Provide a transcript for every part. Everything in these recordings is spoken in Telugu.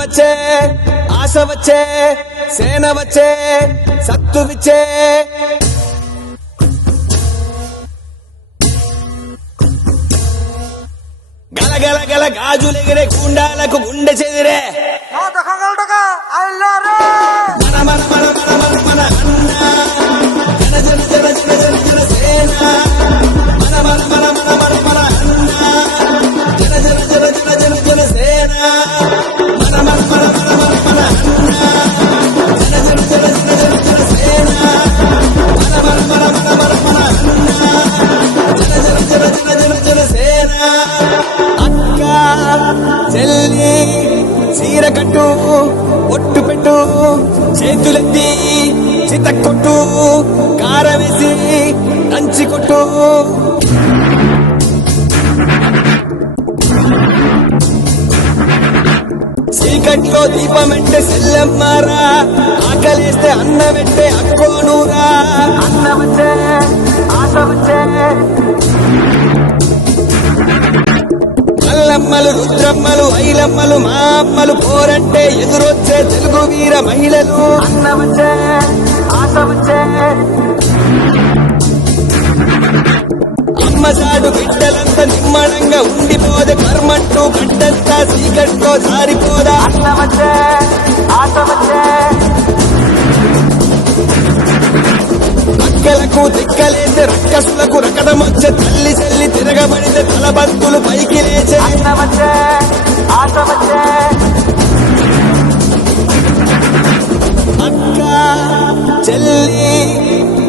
వచ్చే ఆశ వచ్చే సేన వచ్చే సత్తు విచ్చే గలగల గల గాజులెగిరే గుండాలకు గుండె చెదిరే మన మన మన మన మన మన అన్న జన జన జన జన జన జన సేన మన మన మన మన మన మన అన్న జన జన జన జన జన జన సేన మన మన మన మన మన మన అన్న జన జన జన జన జన జన సేన మన మన మన మన మన మన అన్న జన జన జన జన జన జన సేన అక్క చెల్లి చీర కట్టు ఒట్టు పెట్టు చేతులెత్తి చితక్కొట్టు కారవేసి దంచి కొట్టు చీకట్లో దీపమెంటే సెల్లమ్మారా ఆకలేస్తే అన్నమెట్టే అక్కోనూరా అన్నమచ్చే ఆశ వచ్చే మల్లమ్మలు రుద్రమ్మలు ఐలమ్మలు మా అమ్మలు పోరంటే ఎదురొచ్చే తెలుగు వీర మహిళలు అన్నమచ్చే ఆశ వచ్చే అమ్మసాడు బిడ్డలంతా నిమ్మడంగా ఉండిపోదే కర్మంటూ గడ్డంతా చీకట్లో జారిపోదా అన్నమచ్చే ఆశ వచ్చే అక్కలకు దిక్కలేసే రక్కసులకు రకటమొచ్చే తల్లి చెల్లి తిరగబడితే తలబంతులు పైకి లేచే అన్నమచ్చే ఆశ వచ్చే అక్క చెల్లి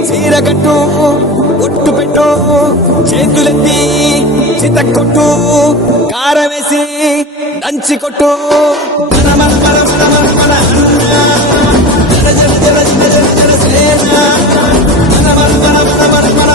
చీర కట్టు ఒట్టు పెట్టు చేతులెత్తి చితక్కొట్టు కారవేసి దంచి కొట్టు మన మన మన మన మన మన అన్న జన జన జన జన జన జన సేన మన మన మన మన మన మన